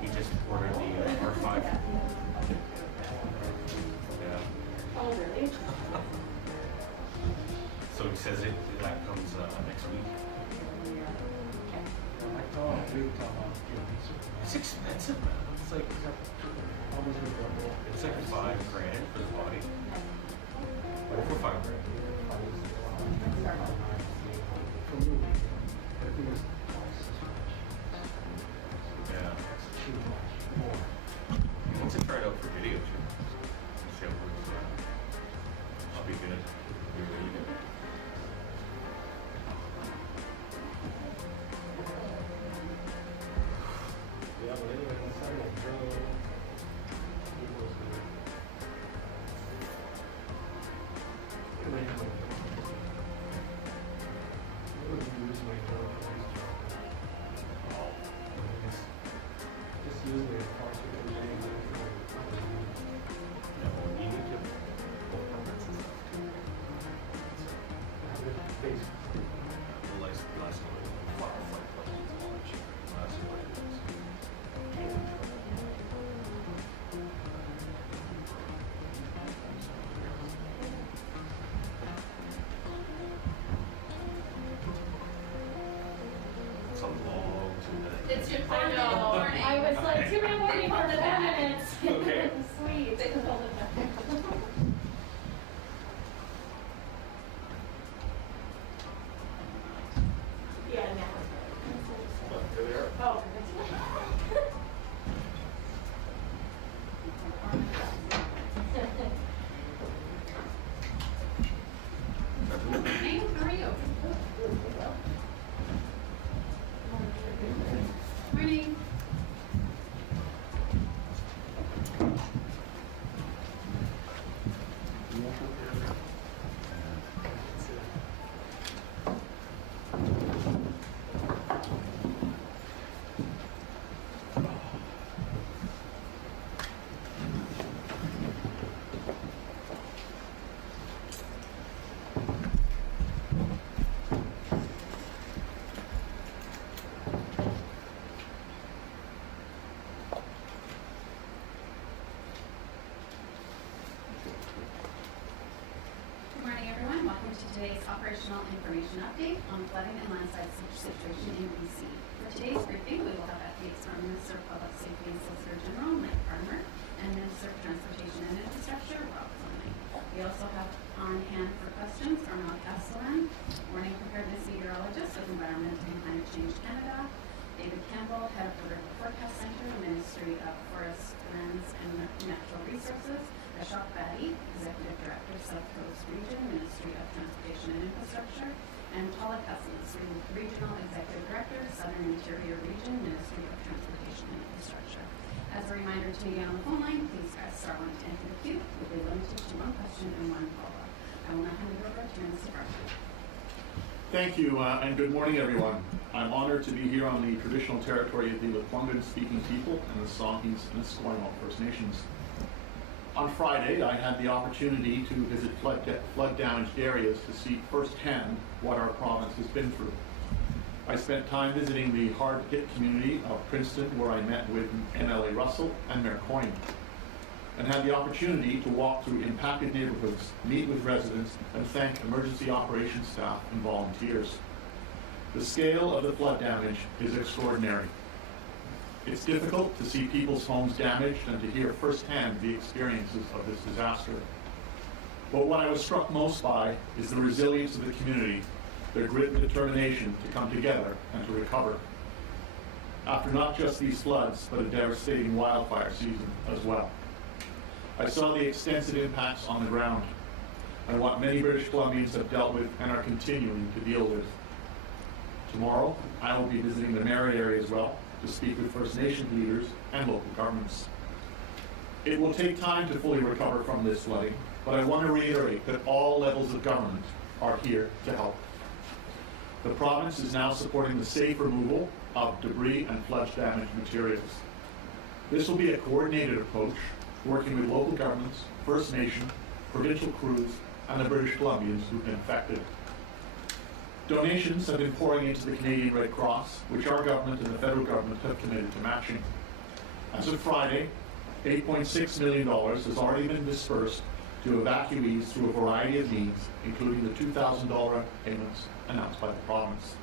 He just ordered the R5. Yeah. Oh, really? So he says that comes next week. It's expensive, man. It's like $5,000 for the body. Over $5,000. Yeah. He wants to try it out for video too. See how it works. I'll be good. Be really good. Yeah, but anyway, that's not like drill. Just usually a parts of the name. No, you need to pull permits and stuff too. The last one, file flight questions and all that shit. Last one. It's a long 2 minutes. It's your morning. I was like, 2 minute warning for the 10 minutes. Okay. Sweet. They can hold it back. Yeah, now. Here they are. Oh, Hey, how are you? Morning. Good morning, everyone. Welcome to today's operational information update on flooding and landslide situation in BC. For today's briefing, we will have updates from Minister of Public Safety and Solicitor General Mike Farnworth and Minister of Transportation and Infrastructure Rob Fleming. We also have on hand for questions from Mark Castellan, Warning Preparedness Meteorologist with Environment and Climate Change Canada, David Campbell, Head of the River Forecast Center, Ministry of Forest, Lands and Natural Resources, Ashok Badi, Executive Director, South Coast Region, Ministry of Transportation and Infrastructure, and Paula Cousins, Regional Executive Director, Southern Interior Region, Ministry of Transportation and Infrastructure. As a reminder to you on the phone line, please press star 1 to enter the queue. We'll be limited to 1 question and 1 follow-up. I will now hand it over to Minister Farnworth. Thank you, and good morning, everyone. I'm honored to be here on the traditional territory of the Lekwungen-speaking people and the Songhees and Esquimalt First Nations. On Friday, I had the opportunity to visit flood-damaged areas to see firsthand what our province has been through. I spent time visiting the hard-hit community of Princeton, where I met with MLA Russell and Mayor Coyne, and had the opportunity to walk through impacted neighborhoods, meet with residents, and thank emergency operations staff and volunteers. The scale of the flood damage is extraordinary. It's difficult to see people's homes damaged and to hear firsthand the experiences of this disaster. But what I was struck most by is the resilience of the community, their grit and determination to come together and to recover. After not just these floods, but a devastating wildfire season as well. I saw the extensive impacts on the ground and what many British Columbians have dealt with and are continuing to deal with. Tomorrow, I will be visiting the Merritt area as well to speak with First Nation leaders and local governments. It will take time to fully recover from this flooding, but I want to reiterate that all levels of government are here to help. The province is now supporting the safe removal of debris and flood-damaged materials. This will be a coordinated approach, working with local governments, First Nation, provincial crews, and the British Columbians who've been affected. Donations have been pouring into the Canadian Red Cross, which our government and the federal government have committed to matching. As of Friday, $8.6 million has already been dispersed to evacuees through a variety of means, including the $2,000 payments announced by the province.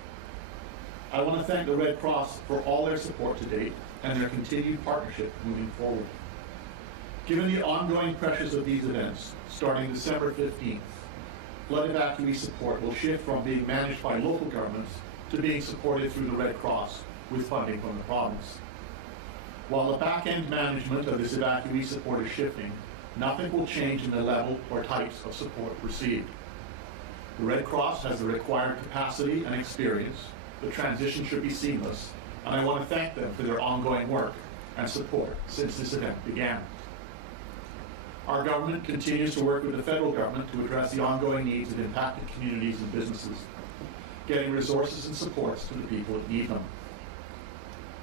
I want to thank the Red Cross for all their support to date and their continued partnership moving forward. Given the ongoing pressures of these events, starting December 15th, flood evacuee support will shift from being managed by local governments to being supported through the Red Cross with funding from the province. While the back-end management of this evacuee support is shifting, nothing will change in the level or types of support received. The Red Cross has the required capacity and experience. The transition should be seamless, and I want to thank them for their ongoing work and support since this event began. Our government continues to work with the federal government to address the ongoing needs of impacted communities and businesses, getting resources and supports to the people that need them.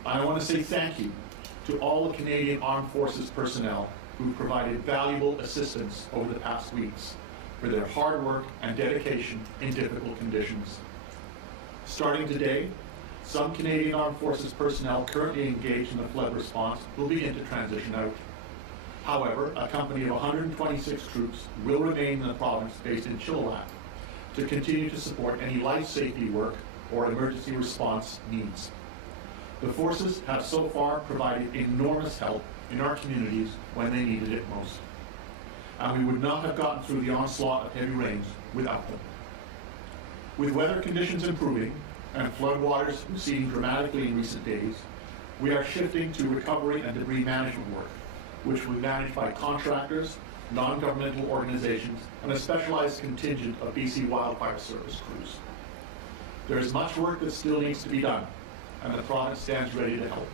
I want to say thank you to all the Canadian Armed Forces personnel who provided valuable assistance over the past weeks for their hard work and dedication in difficult conditions. Starting today, some Canadian Armed Forces personnel currently engaged in the flood response will begin to transition out. However, a company of 126 troops will remain in the province based in Chilliwack to continue to support any life safety work or emergency response needs. The forces have so far provided enormous help in our communities when they needed it most. And we would not have gotten through the onslaught of heavy rains without them. With weather conditions improving and floodwaters receding dramatically in recent days, we are shifting to recovery and debris management work, which will be managed by contractors, non-governmental organizations, and a specialized contingent of BC Wildfire Service crews. There is much work that still needs to be done, and the province stands ready to help.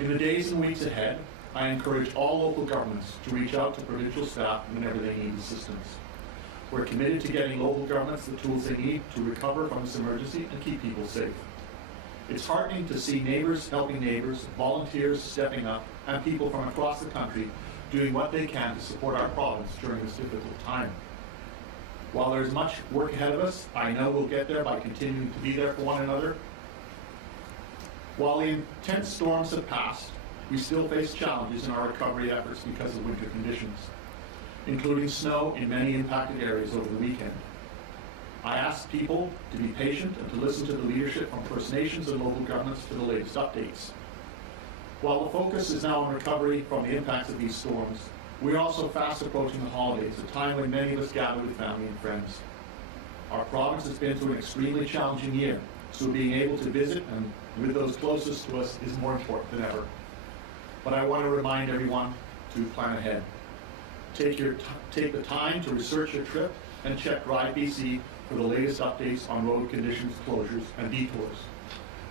In the days and weeks ahead, I encourage all local governments to reach out to provincial staff whenever they need assistance. We're committed to getting local governments the tools they need to recover from this emergency and keep people safe. It's heartening to see neighbors helping neighbors, volunteers stepping up, and people from across the country doing what they can to support our province during this difficult time. While there's much work ahead of us, I know we'll get there by continuing to be there for one another. While the intense storms have passed, we still face challenges in our recovery efforts because of winter conditions, including snow in many impacted areas over the weekend. I ask people to be patient and to listen to the leadership from First Nations and local governments for the latest updates. While the focus is now on recovery from the impacts of these storms, we are also fast approaching the holidays, a time when many of us gather with family and friends. Our province has been through an extremely challenging year, so being able to visit and with those closest to us is more important than ever. But I want to remind everyone to plan ahead. Take the time to research your trip and check Drive BC for the latest updates on road conditions, closures, and detours.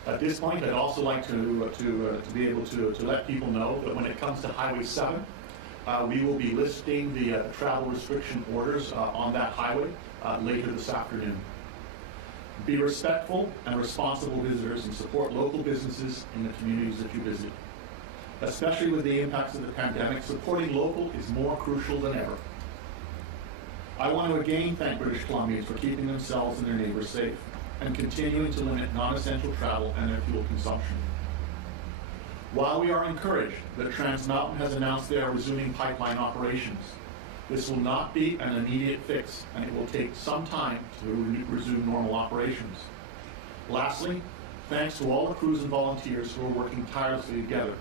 At this point, I'd also like to be able to let people know that when it comes to Highway 7, we will be listing the travel restriction orders on that highway later this afternoon. Be respectful and responsible visitors and support local businesses in the communities that you visit. Especially with the impacts of the pandemic, supporting local is more crucial than ever. I want to again thank British Columbians for keeping themselves and their neighbors safe and continuing to limit non-essential travel and their fuel consumption. While we are encouraged that Trans Mountain has announced they are resuming pipeline operations, this will not be an immediate fix, and it will take some time to resume normal operations. Lastly, thanks to all the crews and volunteers who are working tirelessly together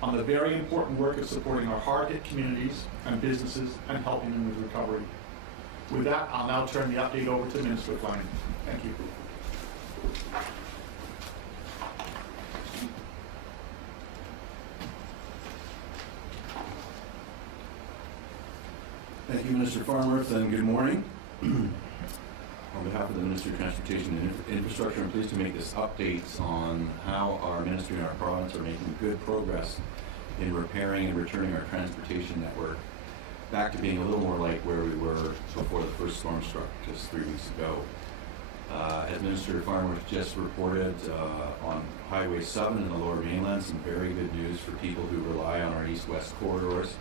on the very important work of supporting our hard-hit communities and businesses and helping them with recovery. With that, I'll now turn the update over to Minister Fleming. Thank you. Thank you, Minister Farnworth, and good morning. On behalf of the Ministry of Transportation and Infrastructure, I'm pleased to make this update on how our ministry and our province are making good progress in repairing and returning our transportation network back to being a little more like where we were before the first storm struck just 3 weeks ago. As Minister Farnworth just reported, on Highway 7 in the Lower Mainland, some very good news for people who rely on our east-west corridors.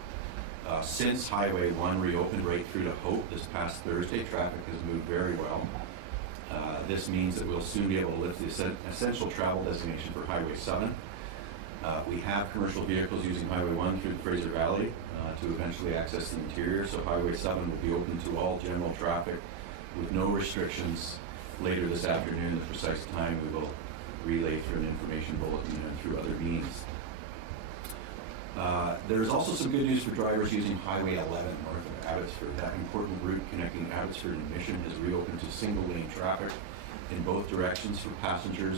Since Highway 1 reopened right through to Hope this past Thursday, traffic has moved very well. This means that we'll soon be able to lift the essential travel designation for Highway 7. We have commercial vehicles using Highway 1 through the Fraser Valley to eventually access the interior, so Highway 7 will be open to all general traffic with no restrictions. Later this afternoon, the precise time we will relay through an information bulletin and through other means. There's also some good news for drivers using Highway 11 north of Abbotsford. That important route connecting Abbotsford and Mission has reopened to single-lane traffic in both directions for passenger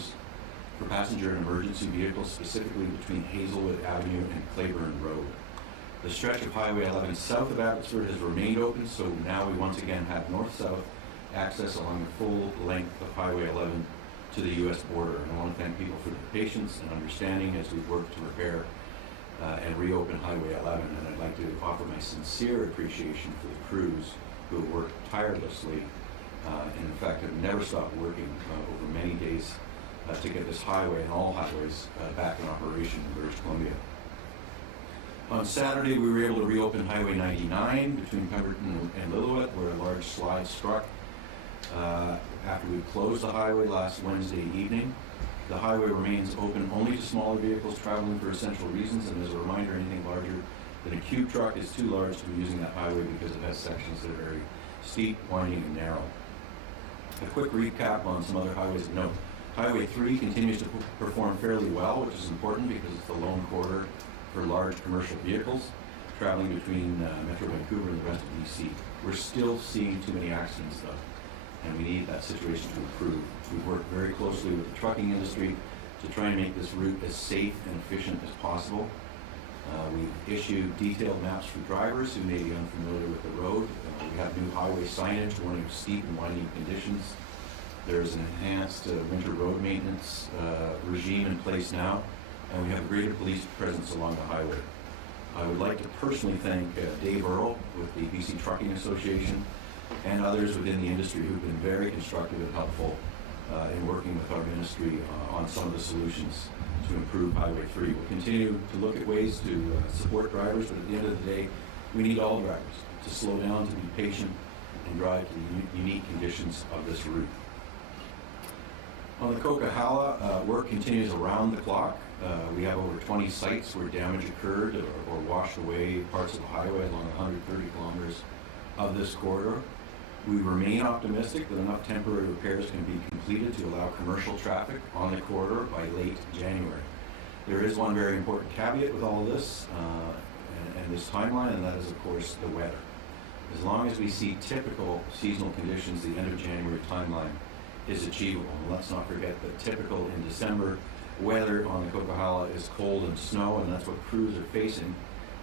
and emergency vehicles, specifically between Hazelwood Avenue and Claiborne Road. The stretch of Highway 11 south of Abbotsford has remained open, so now we once again have north-south access along the full length of Highway 11 to the U.S. border. And I want to thank people for their patience and understanding as we work to repair and reopen Highway 11. And I'd like to offer my sincere appreciation for the crews who have worked tirelessly and in fact have never stopped working over many days to get this highway and all highways back in operation in British Columbia. On Saturday, we were able to reopen Highway 99 between Pemberton and Lillooet, where a large slide struck after we closed the highway last Wednesday evening. The highway remains open only to smaller vehicles traveling for essential reasons, and as a reminder, anything larger than a cube truck is too large to be using that highway because it has sections that are very steep, winding, and narrow. A quick recap on some other highways of note. Highway 3 continues to perform fairly well, which is important because it's the lone corridor for large commercial vehicles traveling between Metro Vancouver and the rest of BC. We're still seeing too many accidents though, and we need that situation to improve. We've worked very closely with the trucking industry to try and make this route as safe and efficient as possible. We've issued detailed maps for drivers who may be unfamiliar with the road. We have new highway signage warning of steep and winding conditions. There's an enhanced winter road maintenance regime in place now, and we have greater police presence along the highway. I would like to personally thank Dave Earle with the BC Trucking Association and others within the industry who've been very constructive and helpful in working with our ministry on some of the solutions to improve Highway 3. We'll continue to look at ways to support drivers, but at the end of the day, we need all drivers to slow down, to be patient, and drive to the unique conditions of this route. On the Coquihalla, work continues around the clock. We have over 20 sites where damage occurred or washed away parts of the highway along 130 kilometers of this corridor. We remain optimistic that enough temporary repairs can be completed to allow commercial traffic on the corridor by late January. There is one very important caveat with all of this and this timeline, and that is, of course, the weather. As long as we see typical seasonal conditions, the end of January timeline is achievable. And let's not forget that typical in December weather on the Coquihalla is cold and snow, and that's what crews are facing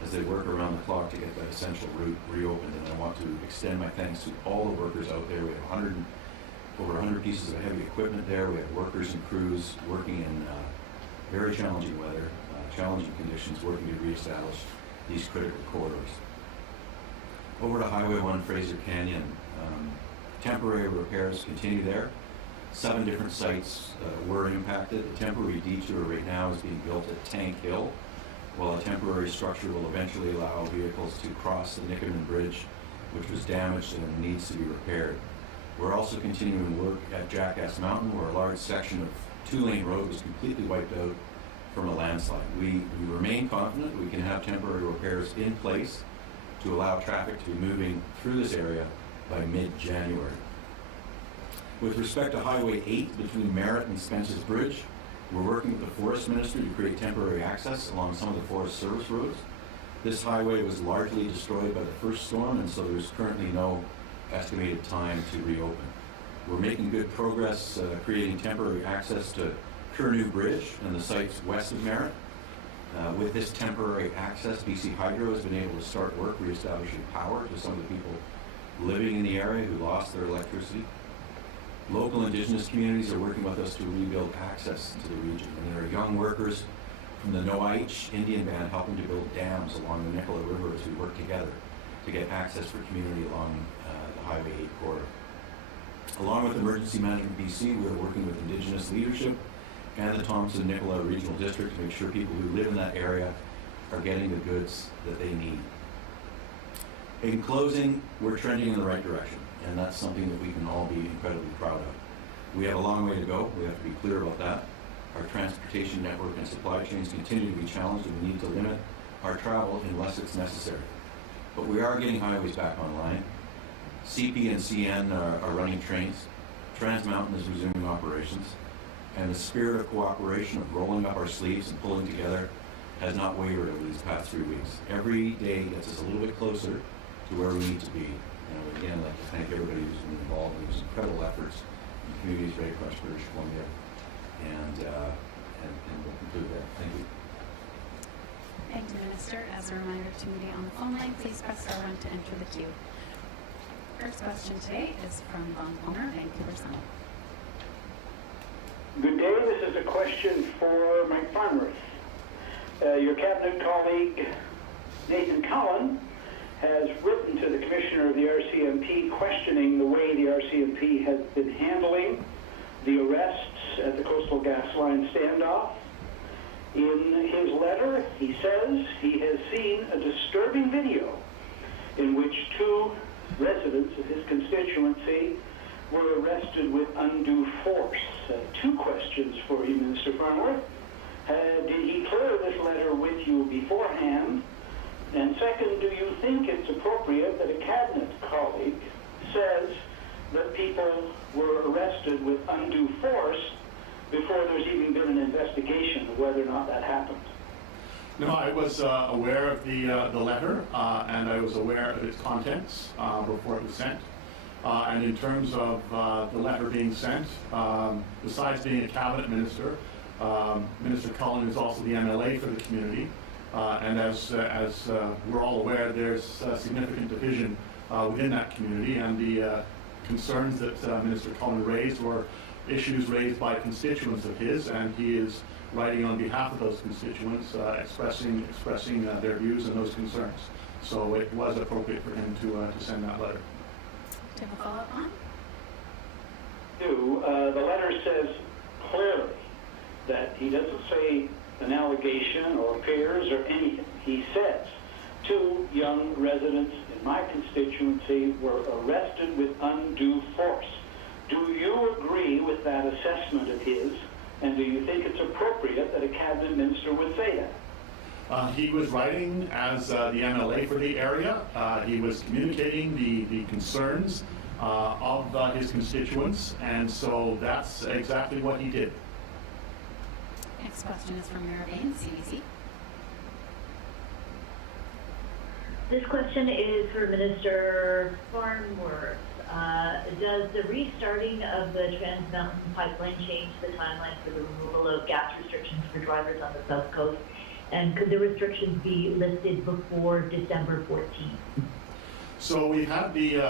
as they work around the clock to get that essential route reopened. And I want to extend my thanks to all the workers out there. We have over 100 pieces of heavy equipment there. We have workers and crews working in very challenging weather, challenging conditions, working to reestablish these critical corridors. Over to Highway 1 Fraser Canyon. Temporary repairs continue there. 7 different sites were impacted. A temporary detour right now is being built at Tank Hill, while a temporary structure will eventually allow vehicles to cross the Nickerman Bridge, which was damaged and needs to be repaired. We're also continuing work at Jackass Mountain, where a large section of 2-lane road was completely wiped out from a landslide. We remain confident we can have temporary repairs in place to allow traffic to be moving through this area by mid-January. With respect to Highway 8 between Merritt and Spence's Bridge, we're working with the Forest Ministry to create temporary access along some of the Forest Service roads. This highway was largely destroyed by the first storm, and so there's currently no estimated time to reopen. We're making good progress creating temporary access to Curnew Bridge and the sites west of Merritt. With this temporary access, BC Hydro has been able to start work reestablishing power to some of the people living in the area who lost their electricity. Local Indigenous communities are working with us to rebuild access to the region, and there are young workers from the Noaich Indian Band helping to build dams along the Nicola River as we work together to get access for community along the Highway 8 corridor. Along with Emergency Management BC, we are working with Indigenous leadership and the Thompson-Nicola Regional District to make sure people who live in that area are getting the goods that they need. In closing, we're trending in the right direction, and that's something that we can all be incredibly proud of. We have a long way to go. We have to be clear about that. Our transportation network and supply chains continue to be challenged, and we need to limit our travel unless it's necessary. But we are getting highways back online. CP and CN are running trains. Trans Mountain is resuming operations. And the spirit of cooperation, of rolling up our sleeves and pulling together, has not wavered over these past 3 weeks. Every day gets us a little bit closer to where we need to be. And again, I'd like to thank everybody who's been involved in these incredible efforts in communities right across British Columbia. And we'll conclude there. Thank you. Thank you, Minister. As a reminder to media on the phone line, please press star 1 to enter the queue. First question today is from Von Palmer, Vancouver Sun. Good day. This is a question for Mike Farnworth. Your cabinet colleague, Nathan Cullen, has written to the Commissioner of the RCMP questioning the way the RCMP has been handling the arrests at the Coastal GasLine standoff. In his letter, he says he has seen a disturbing video in which 2 residents of his constituency were arrested with undue force. 2 questions for you, Minister Farnworth. Did he clear this letter with you beforehand? And second, do you think it's appropriate that a cabinet colleague says that people were arrested with undue force before there's even been an investigation of whether or not that happened? No, I was aware of the letter, and I was aware of its contents before it was sent. And in terms of the letter being sent, besides being a cabinet minister, Minister Cullen is also the MLA for the community. And as we're all aware, there's significant division within that community, and the concerns that Minister Cullen raised were issues raised by constituents of his, and he is writing on behalf of those constituents, expressing their views and those concerns. So it was appropriate for him to send that letter. Do you have a follow-up on? The letter says clearly that he doesn't say an allegation or peers or anything. He says 2 young residents in my constituency were arrested with undue force. Do you agree with that assessment of his, and do you think it's appropriate that a cabinet minister would say that? He was writing as the MLA for the area. He was communicating the concerns of his constituents, and so that's exactly what he did. Next question is from Mara Bain, CBC. This question is for Minister Farnworth. Does the restarting of the Trans Mountain pipeline change the timeline for the removal of gas restrictions for drivers on the South Coast? And could the restrictions be lifted before December 14th? So we had the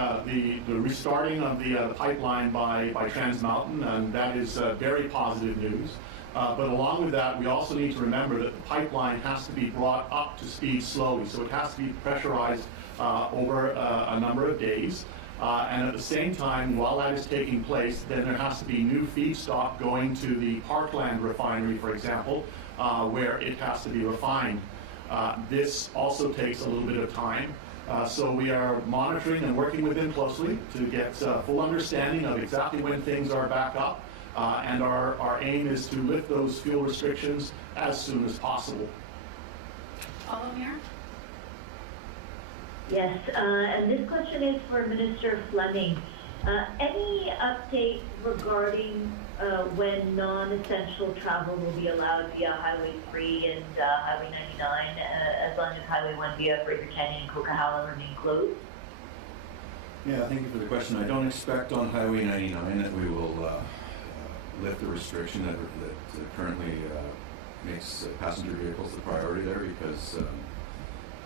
restarting of the pipeline by Trans Mountain, and that is very positive news. But along with that, we also need to remember that the pipeline has to be brought up to speed slowly. So it has to be pressurized over a number of days. And at the same time, while that is taking place, then there has to be new feedstock going to the Parkland refinery, for example, where it has to be refined. This also takes a little bit of time. So we are monitoring and working with them closely to get full understanding of exactly when things are back up. And our aim is to lift those fuel restrictions as soon as possible. Follow, Mayor? Yes, and this question is for Minister Fleming. Any update regarding when non-essential travel will be allowed via Highway 3 and Highway 99, as long as Highway 1 via Fraser Canyon and Coquihalla remain closed? Yeah, thank you for the question. I don't expect on Highway 99 that we will lift the restriction that currently makes passenger vehicles the priority there, because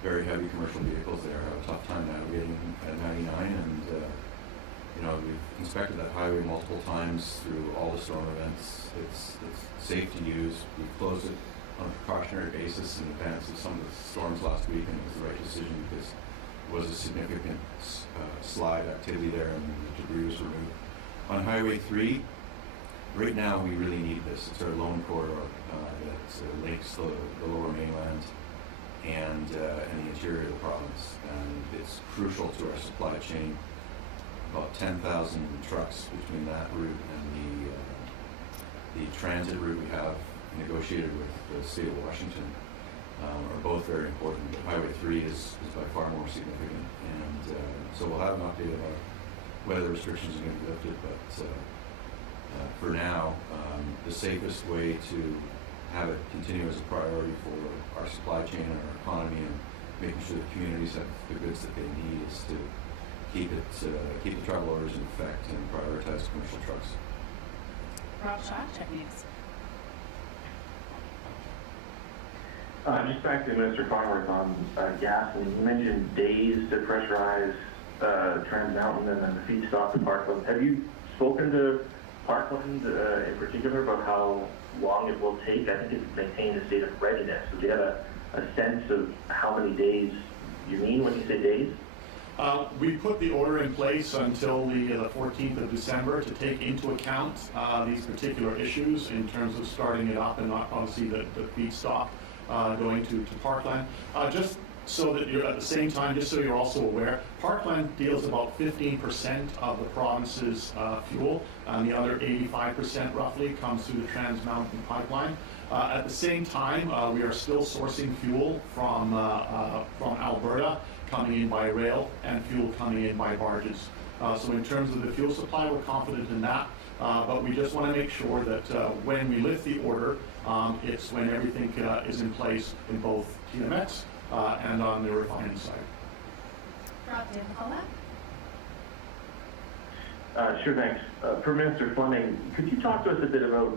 very heavy commercial vehicles there have a tough time navigating at 99, and we've inspected that highway multiple times through all the storm events. It's safe to use. We've closed it on a precautionary basis in advance of some of the storms last week, and it was the right decision because it was a significant slide activity there, and the debris was removed. On Highway 3, right now we really need this. It's our lone corridor that links the lower mainland and the interior of the province, and it's crucial to our supply chain. About 10,000 trucks between that route and the transit route we have negotiated with the state of Washington are both very important. But Highway 3 is by far more significant, and so we'll have an update about whether the restrictions are going to be lifted, but for now, the safest way to have it continue as a priority for our supply chain and our economy and making sure that communities have the goods that they need is to keep the travel orders in effect and prioritize commercial trucks. Rob Shaw, Check News. Just back to Mr. Farnworth on gasoline. You mentioned days to pressurize Trans Mountain and then the feedstock to Parkland. Have you spoken to Parkland in particular about how long it will take? I think it's maintained a state of readiness. So do you have a sense of how many days you mean when you say days? We put the order in place until the 14th of December to take into account these particular issues in terms of starting it up and not obviously the feedstock going to Parkland. Just so that you're at the same time, just so you're also aware, Parkland deals about 15% of the province's fuel, and the other 85% roughly comes through the Trans Mountain pipeline. At the same time, we are still sourcing fuel from Alberta, coming in by rail, and fuel coming in by barges. So in terms of the fuel supply, we're confident in that, but we just want to make sure that when we lift the order, it's when everything is in place in both TMX and on the refining side. Rob, do you have a follow-up? Sure, thanks. For Minister Fleming, could you talk to us a bit about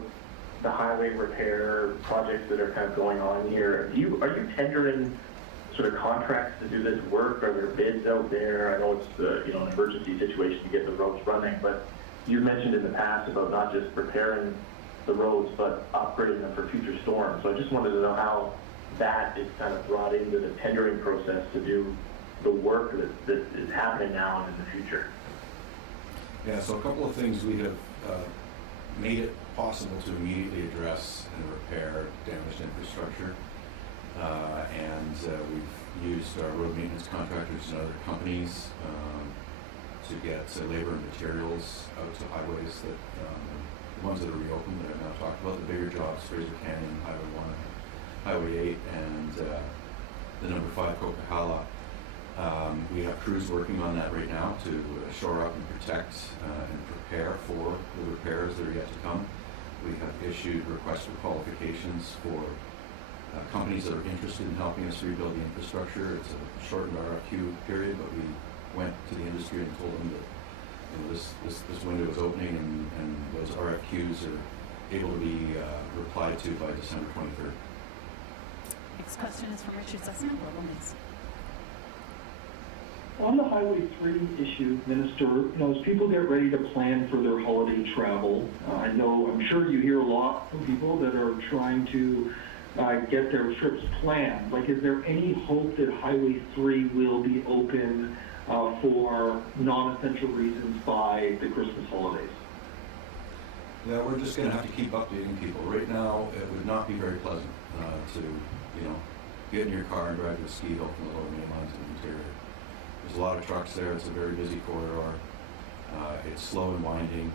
the highway repair projects that are kind of going on here? Are you tendering sort of contracts to do this work? Are there bids out there? I know it's an emergency situation to get the roads running, but you mentioned in the past about not just repairing the roads, but upgrading them for future storms. So I just wanted to know how that is kind of brought into the tendering process to do the work that is happening now and in the future. Yeah, so a couple of things. We have made it possible to immediately address and repair damaged infrastructure, and we've used our road maintenance contractors and other companies to get labor and materials out to highways that the ones that are reopened that I've now talked about, the bigger jobs, Fraser Canyon, Highway 1, Highway 8, and the number 5 Coquihalla. We have crews working on that right now to shore up and protect and prepare for the repairs that are yet to come. We have issued requests for qualifications for companies that are interested in helping us rebuild the infrastructure. It's a shortened RFQ period, but we went to the industry and told them that this window is opening and those RFQs are able to be replied to by December 23rd. Next question is from Richard Sussman, Global News. On the Highway 3 issue, Minister, as people get ready to plan for their holiday travel, I'm sure you hear a lot from people that are trying to get their trips planned. Like, is there any hope that Highway 3 will be open for non-essential reasons by the Christmas holidays? Yeah, we're just going to have to keep updating people. Right now, it would not be very pleasant to, get in your car and drive to a ski hill from the lower mainland to the interior. There's a lot of trucks there. It's a very busy corridor. It's slow and winding.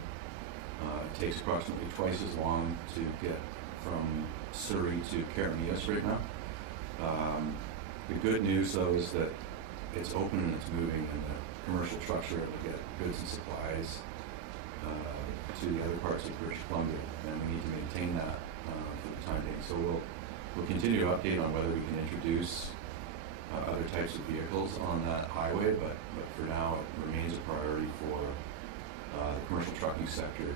It takes approximately twice as long to get from Surrey to Carignan right now. The good news, though, is that it's open and it's moving, and the commercial trucks are able to get goods and supplies to the other parts of British Columbia, and we need to maintain that for the time being. So we'll continue to update on whether we can introduce other types of vehicles on that highway, but for now it remains a priority for the commercial trucking sector.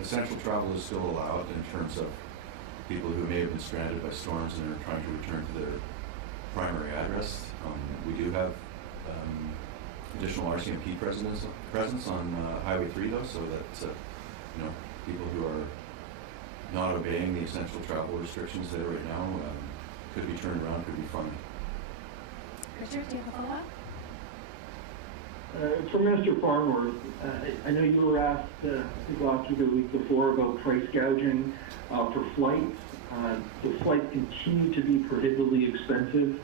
Essential travel is still allowed in terms of people who may have been stranded by storms and are trying to return to their primary address. We do have additional RCMP presence on Highway 3 though, so that people who are not obeying the essential travel restrictions there right now could be turned around, could be fined. Richard, do you have a follow-up? For Minister Farnworth, I know you were asked, I think last week or the week before, about price gouging for flights. The flights continue to be prohibitively expensive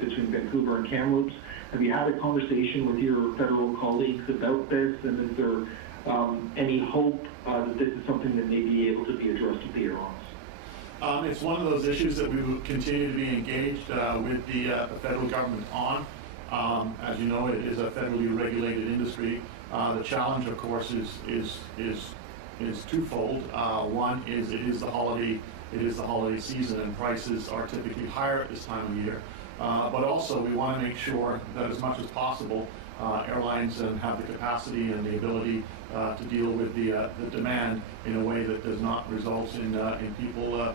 between Vancouver and Kamloops. Have you had a conversation with your federal colleagues about this, and is there Any hope that this is something that may be able to be addressed with the airlines? It's one of those issues that we will continue to be engaged with the federal government on. As you know, it is a federally regulated industry. The challenge, of course, is twofold. One is it is the holiday season, and prices are typically higher at this time of year. But also, we want to make sure that as much as possible, airlines have the capacity and the ability to deal with the demand in a way that does not result in people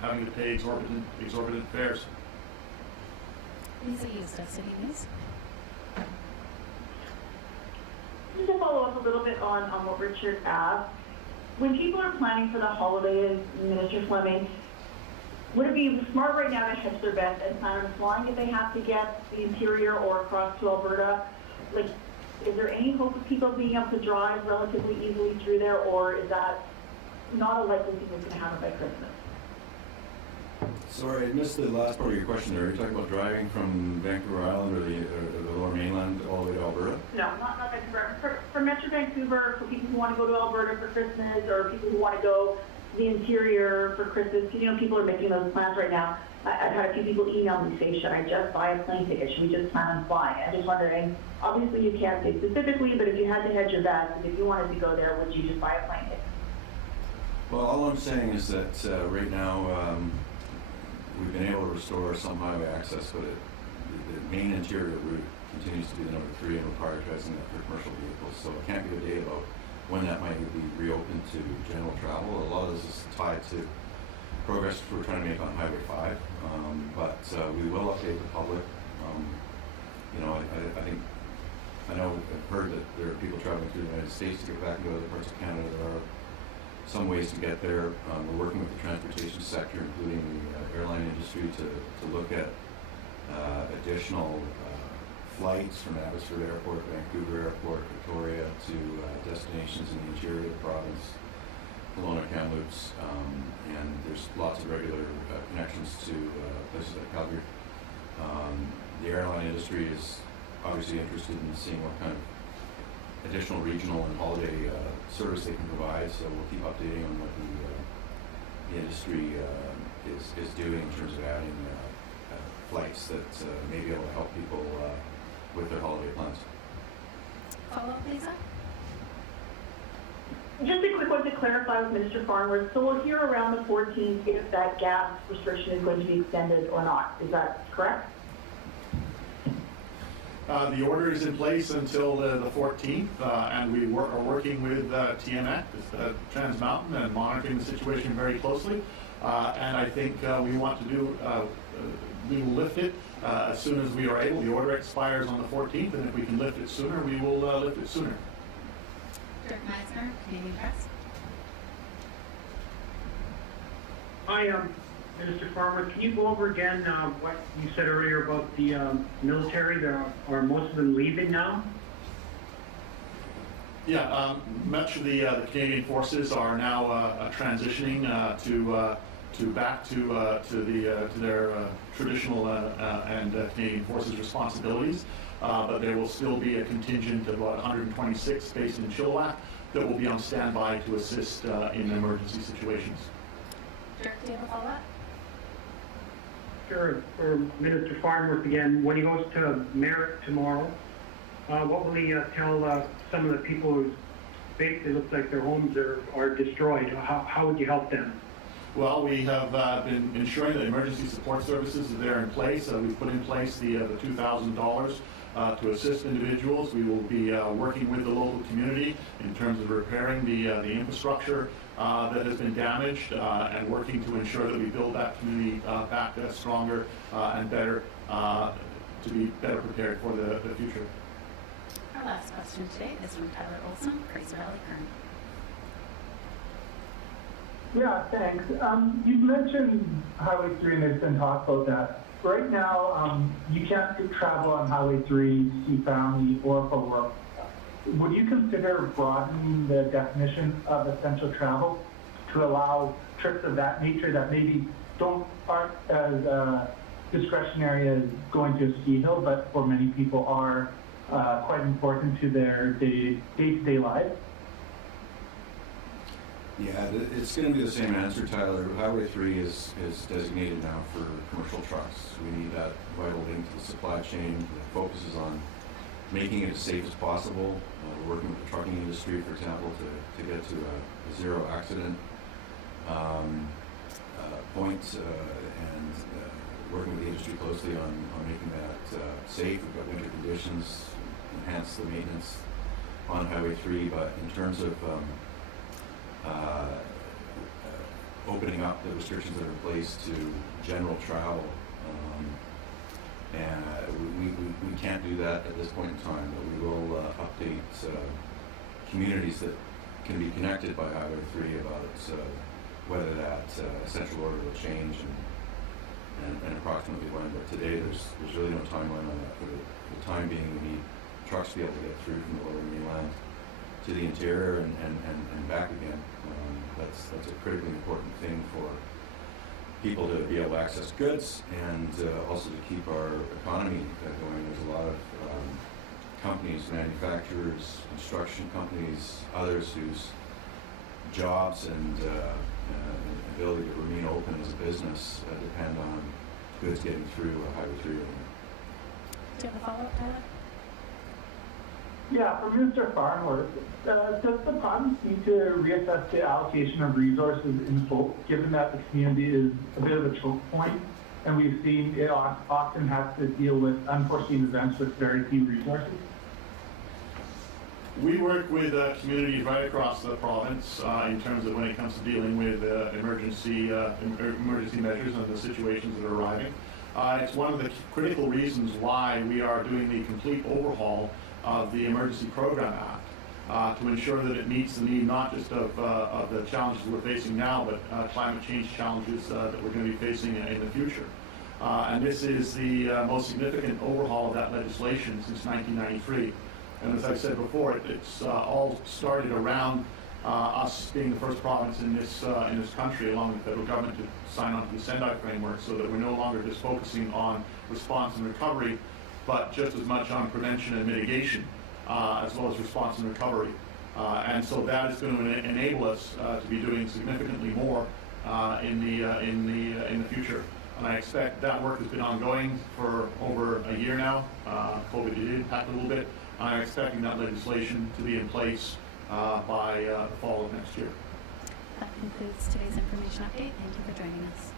having to pay exorbitant fares. Lisa Eustace, City News. Just to follow up a little bit on what Richard asked, when people are planning for the holidays, Minister Fleming, would it be smart right now to hedge their bets and plan on flying if they have to get the interior or across to Alberta? Like, is there any hope of people being able to drive relatively easily through there, or is that not a likely thing that's going to happen by Christmas? Sorry, I missed the last part of your question there. Are you talking about driving from Vancouver Island or the Lower Mainland all the way to Alberta? No, not Vancouver. For Metro Vancouver, for people who want to go to Alberta for Christmas, or people who want to go to the interior for Christmas, you know, people are making those plans right now. I've had a few people email me say, should I just buy a plane ticket? Should we just plan on flying? I'm just wondering, obviously you can't say specifically, but if you had to hedge your bets, and if you wanted to go there, would you just buy a plane ticket? Well, all I'm saying is that right now we've been able to restore some highway access, but the main interior route continues to be the number 3, and we're prioritizing that for commercial vehicles. So I can't give a date about when that might be reopened to general travel. A lot of this is tied to progress we're trying to make on Highway 5, but we will update the public. You know, I know I've heard that there are people traveling through the United States to get back into other parts of Canada. There are some ways to get there. We're working with the transportation sector, including the airline industry, to look at additional flights from Abbotsford Airport, Vancouver Airport, Victoria to destinations in the interior of the province, Kelowna, Kamloops, and there's lots of regular connections to places like Calgary. The airline industry is obviously interested in seeing what kind of additional regional and holiday service they can provide, so we'll keep updating on what the industry is doing in terms of adding flights that may be able to help people with their holiday plans. Follow up, Lisa? Just a quick one to clarify with Minister Farnworth. So we'll hear around the 14th if that gas restriction is going to be extended or not. Is that correct? The order is in place until the 14th, and we are working with TMX, Trans Mountain, and monitoring the situation very closely. And I think we want to do, we will lift it as soon as we are able. The order expires on the 14th, and if we can lift it sooner, we will lift it sooner. Dirk Meisner, Canadian Press. Hi, Minister Farnworth, can you go over again what you said earlier about the military? Are most of them leaving now? Yeah, much of the Canadian forces are now transitioning to back to their traditional and Canadian forces responsibilities. But there will still be a contingent of about 126 based in Chilliwack that will be on standby to assist in emergency situations. Dirk, do you have a follow-up? Sure. For Minister Farnworth again, when he goes to Merritt tomorrow, what will he tell some of the people who basically looks like their homes are destroyed? How would you help them? Well, we have been ensuring that emergency support services are there in place. We've put in place the $2,000 to assist individuals. We will be working with the local community in terms of repairing the infrastructure that has been damaged and working to ensure that we build that community back stronger and better to be better prepared for the future. Our last question today is from Tyler Olson, Fraser Valley Current. Yeah, thanks. You've mentioned Highway 3 and there's been talk about that. Right now, you can't travel on Highway 3, see family, or for work. Would you consider broadening the definition of essential travel to allow trips of that nature that maybe aren't as discretionary as going to a ski hill, but for many people are quite important to their day-to-day lives? Yeah, it's going to be the same answer, Tyler. Highway 3 is designated now for commercial trucks. We need that vital link to the supply chain that focuses on making it as safe as possible. We're working with the trucking industry, for example, to get to a zero accident point, and working with the industry closely on making that safe. We've got winter conditions, enhance the maintenance on Highway 3, but in terms of opening up the restrictions that are in place to general travel, and we can't do that at this point in time, but we will update communities that can be connected by Highway 3 about whether that essential order will change and approximately when. But today there's really no timeline on that. For the time being, we need trucks to be able to get through from the lower mainland to the interior and back again. That's a critically important thing for people to be able to access goods and also to keep our economy going. There's a lot of companies, manufacturers, construction companies, others whose jobs and ability to remain open as a business depend on goods getting through Highway 3. Do you have a follow-up, Tyler? Yeah, for Minister Farnworth, does the province need to reassess the allocation of resources in full, given that the community is a bit of a choke point, and we've seen it often has to deal with unforeseen events with very few resources? We work with communities right across the province in terms of when it comes to dealing with emergency measures and the situations that are arriving. It's one of the critical reasons why we are doing the complete overhaul of the Emergency Program Act to ensure that it meets the need not just of the challenges we're facing now, but climate change challenges that we're going to be facing in the future. And this is the most significant overhaul of that legislation since 1993. And as I said before, it's all started around us being the first province in this country, along with the federal government, to sign on to the Sendai framework, so that we're no longer just focusing on response and recovery, but just as much on prevention and mitigation, as well as response and recovery. And so that is going to enable us to be doing significantly more in the future. And I expect that work has been ongoing for over a year now. COVID did impact a little bit. I'm expecting that legislation to be in place by the fall of next year. That concludes today's information update. Thank you for joining us.